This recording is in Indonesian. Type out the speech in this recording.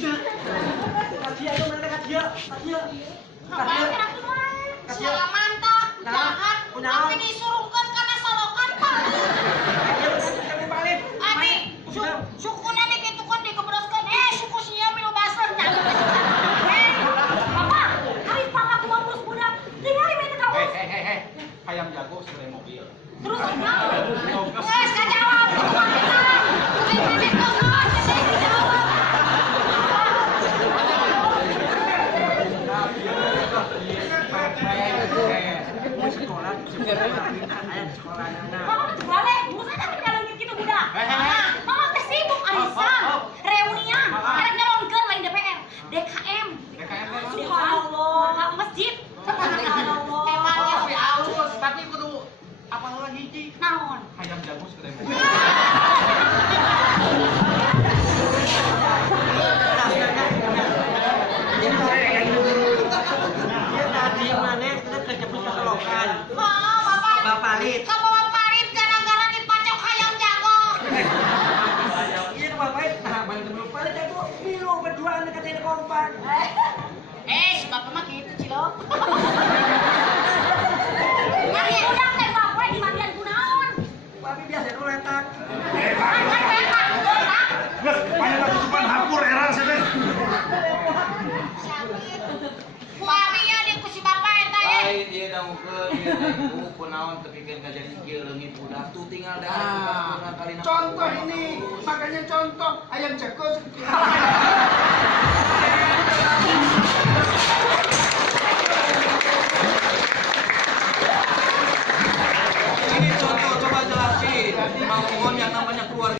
Kadia itu mana Kadia? Kadia. Kapan kira-kira mah? Salah mantap, jahat. Tapi disurungkan karena solokan Pak. Kami balik. Ani, sukuna nih gitu kan dikebroskan. Suku sia milu basah nyangkut. Bapak, hari papa gua bos budak. Tinggali main kau. Hei, ayam jago sudah mobil. Terus jawab. Wes kajawab. Ini kok dijawab. Sekolah, ayah sekolah anak. Mama balik, musa kan kalau gitu budak. Mama teh sibuk arisan, reunian, karek nyalonkeun lain DPR, DKM. Subhanallah, masjid. Subhanallah. Tapi halus, tapi kudu apa orang hiji? Naon? Ayam jago sudah mobil. Tadi mana kita kerja punya kelokan. Bapak Lid. Kamu Bapak Lid gara-gara dipacok ayam jago. Iya Bapak Lid. Nah, bantu belum Bapak Lid itu milu berdua anak katanya kompak. Si Bapak mah gitu cilok. Mari udah teh Bapak di mandian kunaon. Bapak biasa dulu letak. Wes, mana lagi cuman hapur era sih teh. Bapak ya di kusi Bapak eta ye. Lain dia dangukeun dia teh kunaon teu pikeun ka jadi kieu leungit budak tuh tinggal dah Contoh ini, makanya contoh ayam jago.